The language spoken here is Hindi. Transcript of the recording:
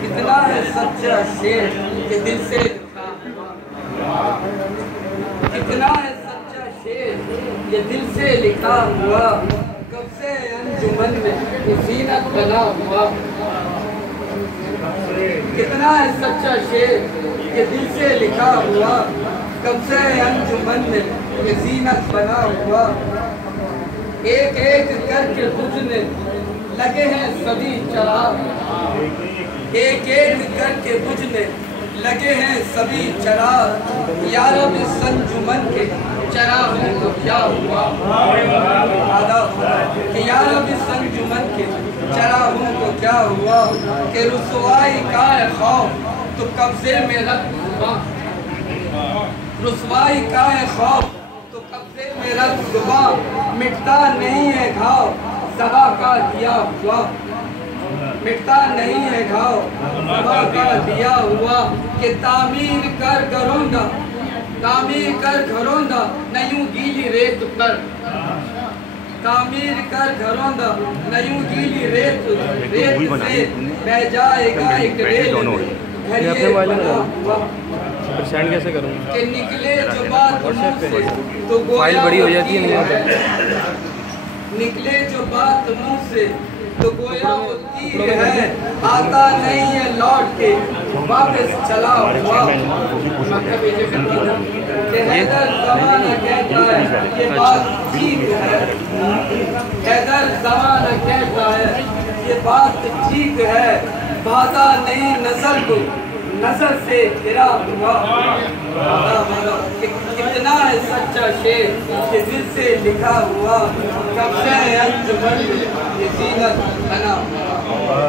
कितना है सच्चा शेर के दिल से लिखा हुआ, कितना है सच्चा शेर ये दिल से लिखा हुआ, कब से अंजुमन में जीनत बना हुआ। कितना है सच्चा शेर ये दिल से लिखा हुआ, कब से अंजुमन में जीनत बना हुआ। एक एक करके बुझने लगे हैं सभी चराग, एक एक करके बुझने लगे हैं सभी चराग। या रब इस अंजुमन के चरागों को क्या हुआ, कि या रब इस अंजुमन के चरागों को क्या हुआ। कि रुसवाई का है खौफ तो कब्जे में रख हुआ, रुसवाई का है खौफ तो कब्जे में रख हुआ। मिटता नहीं है घाव सभा का दिया हुआ, मिटता नहीं है घाव सभा का दिया हुआ। कि तामीर कर घरोंदा, तामीर कर घरोंदा नयूं गीली रेत पर, तामीर कर घरोंदा नयूं गीली रेत से बह जाएगा एक रेल सेंड कैसे करूँगा कि निकले जो बात मुंह से तो फाइल बड़ी हो जाती है, निकले जो बात मुंह से तो गोया वो तीर है, आता नहीं है लौट के वापस चला हुआ। हैदर ज़माना कहता है ये बात ठीक है, हैदर ज़माना कहता है ये बात ठीक है। बाधा नहीं नजर को नजर से गिरा हुआ, कितना है सच्चा शेर ये दिल से लिखा हुआ, कब से अंजुमन में ये जीनत बना हुआ।